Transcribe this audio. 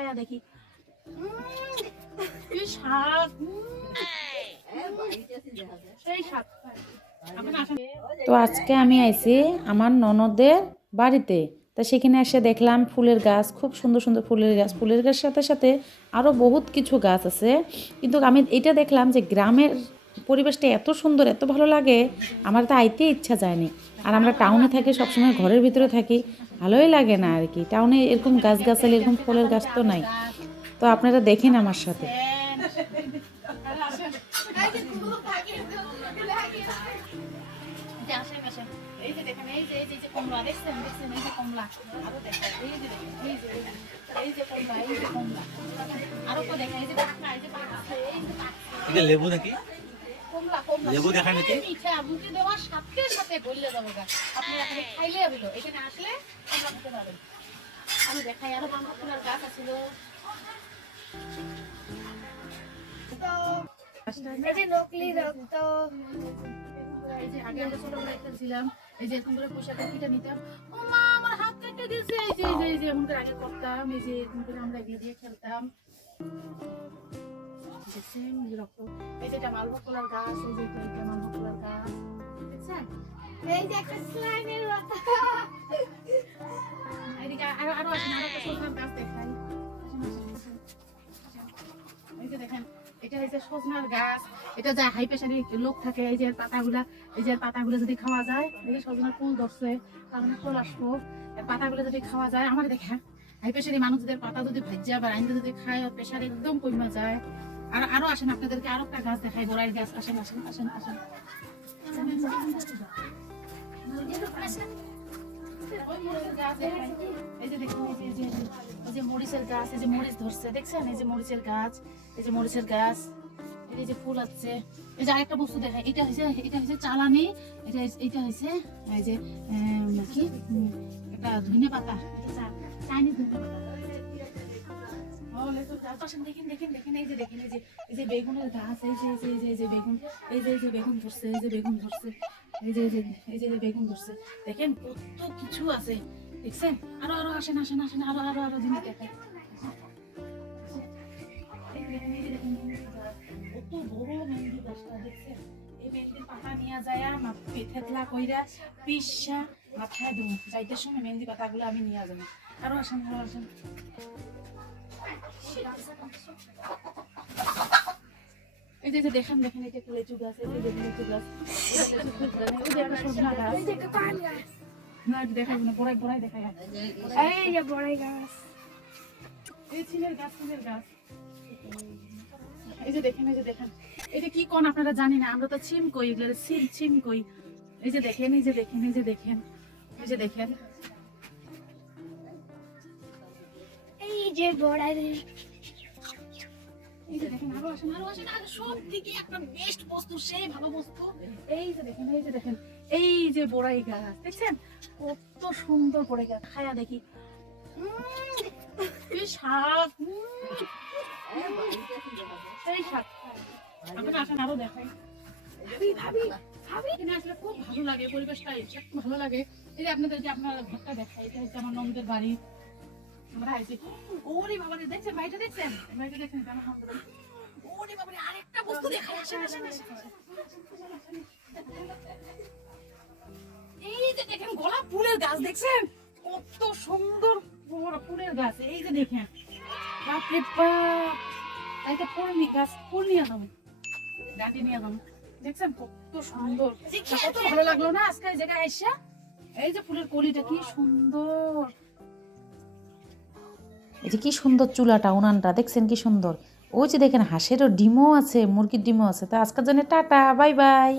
খায়া দেখি কি স্বাদ, সেই স্বাদ। তো আজকে আমি আইছি আমার ননদের বাড়িতে। তা সেখানে এসে দেখলাম ফুলের গাছ, খুব সুন্দর সুন্দর ফুলের গাছ। ফুলের গাছের সাথে সাথে আরও বহুত কিছু গাছ আছে, কিন্তু আমি এটা দেখলাম যে গ্রামের পরিবেশটা এত সুন্দর, এত ভালো লাগে, আমার তো আইতে ইচ্ছা যায়নি। আর আমরা টাউনে থাকি, সবসময় ঘরের ভিতরে থাকি, ভালোই লাগে না আর কি। টাউনে এরকম গাছগাছালি, এরকম ফুলের গাছ তো নাই। তো আপনারা দেখেন আমার সাথে। এই যে দেখেন, এই যে এই যে কমলা দেখছেন, এই যে কমলা, আরো দেখেন, এই যে দেখেন, এই যে কমলা, এই যে কমলা, আরো তো দেখেন, এই যে পাকা, এই যে পাকা, এই যে পাকা। এটা লেবু নাকি? কমলা, কমলা লেবু দেখা নাকি? মিঠা, মুখে দেওয়ার সাথে সাথে গলে যাবে গা। আপনি এখানে খাইলে হলো, এখানে আসলে কমলা খেতে পারবেন। আমি দেখাই, আরো মামা ফুলের গাছ আছিল। এই যে নকলি রক্ত, এই যে আগে আমরা ছোটবেলায় খেলছিলাম, এই যে এরকম করে পোশাকের পিঠা নিতাম, ও মা আমার হাত কেটে দিয়েছে, এই যে এই যে এমন করে আগে করতাম, এই যে এরকম করে আমরা এগুলো দিয়ে খেলতাম। দেখছেন এই যে রক্ত, এই যে এটা মালভোগ কলার গাছ, এই যে এটা মালভোগ কলার গাছ, দেখছেন? এই যে একটা স্লাইমের মতো। এদিকে আরো আরো আসেন, আরো একটা সজনার গাছ দেখাই। আসেন, আসেন, আসেন, আসেন। এই যে দেখেন, এটা হচ্ছে সজনার গাছ। এটা যা হাই প্রেসারি লোক থাকে, এই যে পাতাগুলা, এই যে পাতাগুলো যদি খাওয়া যায়, এই যে সজনার ফুল ধরছে, তার মানে ফুল আসবো, পাতাগুলো যদি খাওয়া যায়, আমার দেখেন হাই প্রেসারি মানুষদের পাতা যদি ভাজ্যা বা রাইন্দা যদি খায়, প্রেসার একদম কমে যায়। আর আরো আসেন, আপনাদেরকে আরো একটা গাছ দেখাই, বড়াইয়ের গাছ। আসেন, আসেন, আসেন, আসেন। এই যে দেখুন, এই যে মরিচের গাছ, এই যে মরিচ ধরছে, দেখছেন? এই যে মরিচের গাছ, এই যে মরিচের গাছ, এই যে ফুল আছে। এই যে আরেকটা বস্তু দেখায়, এটা হচ্ছে চালানি, এটা হচ্ছে এই যে কি একটা ধনে পাতা, চাইনিজ ধনে পাতা। দেখেন, দেখেন, দেখেন, এই যে দেখেন, এই যে বেগুনের গাছ, এই যে এই যে বেগুন, এই যে বেগুন ধরছে, এই যে বেগুন ধরছে, এই যে এই যে বেগুন ধরছে। দেখেন কত কিছু আছে, দেখছেন? আরো আরো আসেন, আসেন, আসেন, আরো আরো আরো জিনিস দেখায়। কত বড় মেহেন্দি গাছটা, দেখছেন? এই মেহেন্দির পাতা নিয়ে যায় থেতলা কইরা পিসা মাথায় দেবো, যাইতে সময় মেহেন্দি পাতাগুলো আমি নিয়ে যাবো। আরো আসেন, আরো আসেন। এই যে দেখেন, দেখেন, এই যে লেচু গাছ, এই যে লেচু গাছ, এই যে লেচু গাছ, এই যে একটা সজনা গাছ, এই যে একটা পান গাছ, না দেখাবো না, বড়াই বড়াই দেখাই। এই যে বড়াই গাছ, এই ছিলের গাছ, ফুলের গাছ। এই যে দেখেন, এই যে দেখেন, এটা কি কোন আপনারা জানি না, আমরা তো ছিম কই, এগুলো ছিম কই। এই যে দেখেন, এই যে দেখেন, এই যে দেখেন, এই যে দেখেন, এই যে বড়াই, এই যে দেখেন, আরো আসেন, আরো আসেন, আর সব দিকে একটা বেস্ট বস্তু, সেই ভালো বস্তু। এই যে দেখেন, এই যে দেখেন, এই যে বড়াই গাছ, দেখছেন কত সুন্দর বড়াই গাছ। খায়া দেখি কি স্বাদ, সেই স্বাদ। আপনারা আসেন, আরো দেখাই। ভাবি ভাবি, এখানে আসলে খুব ভালো লাগে, পরিবেশটা একটু ভালো লাগে। এই যে আপনাদের, যে আপনার ঘরটা দেখাই, এটা হচ্ছে আমার ননদের বাড়ি। আমরা আইছি, ওরে বাবা রে, দেখছেন বাড়িটা, দেখছেন বাড়িটা, দেখছেন আলহামদুলিল্লাহ। ওরে বাবা রে, আরেকটা বস্তু দেখাই, আসেন, আসেন, আসেন, আসেন। এই যে দেখেন গোলাপ ফুলের গাছ, দেখছেন কত সুন্দর বড় ফুলের গাছ। এই যে দেখেন, বাপরে বাপ, এইটা ফুল গাছ, ফুল নিয়ে যাবো, গাঁটি নিয়ে যাবো। দেখছেন কত সুন্দর, কত ভালো লাগলো না আজকে এই জায়গায় আইসা। এই যে ফুলের কলিটা কি সুন্দর, এই যে কি সুন্দর চুলাটা, উনানটা দেখছেন কি সুন্দর। ওই যে দেখেন হাঁসেরও ডিমও আছে, মুরগির ডিমও আছে। তো আজকের জন্য টাটা, বাই বাই।